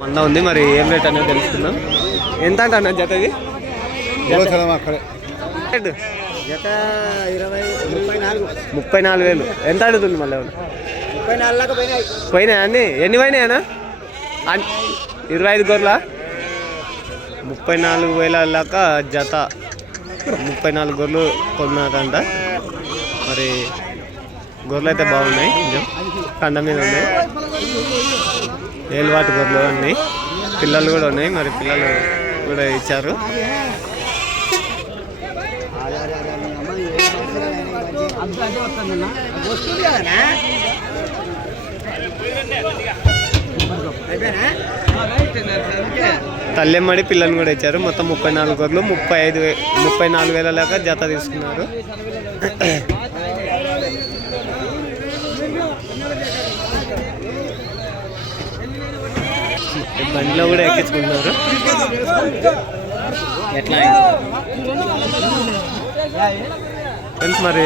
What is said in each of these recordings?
మంద ఉంది మరి ఏం రేట్ అనేది తెలుసుకుందాం. ఎంత అంట జతది? జత 34,000. ఎంత అడుగుతుంది మళ్ళీ? 34 పోయినాయి అన్నీ. ఎన్ని పోయినాయనా? 25 గొర్రెల 34,000 దాకా జత. 34 గొర్రెలు కొన్నారంట. మరి గొర్రెలు అయితే బాగున్నాయి, కొంచెం కండ మీద ఉన్నాయి. ఏలువాటి గొర్రెలు అన్నీ. పిల్లలు కూడా ఉన్నాయి, మరి పిల్లలు కూడా ఇచ్చారు. తల్లెమ్మడి పిల్లలు కూడా ఇచ్చారు. మొత్తం 34 గొర్రెలు 34,000 దాకా జత తీసుకున్నారు. బండిలో కూడా ఎక్కించుకుంటున్నారు. ఎట్లా ఫ్రెండ్స్, మరి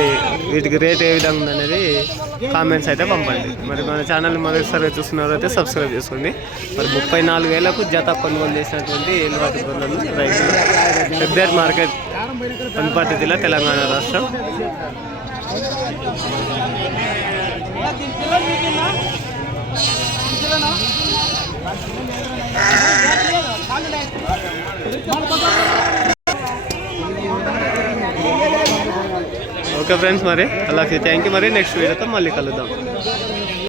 వీటికి రేట్ ఏ విధంగా ఉందనేది కామెంట్స్ అయితే పంపండి. మరి మన ఛానల్ని మొదటిసారి చూస్తున్నారు అయితే సబ్స్క్రైబ్ చేసుకోండి. మరి 34,000కు జత కొనుగోలు చేసినటువంటి ఏలువాటి గొర్రెలు రైతులు ఫిబ్రవరి మార్కెట్, వనపర్తి జిల్లా, తెలంగాణ రాష్ట్రం. ఓకే ఫ్రెండ్స్, మరి అలాగే థ్యాంక్ యూ. మరి నెక్స్ట్ వీడియోతో మళ్ళీ కలుద్దాం.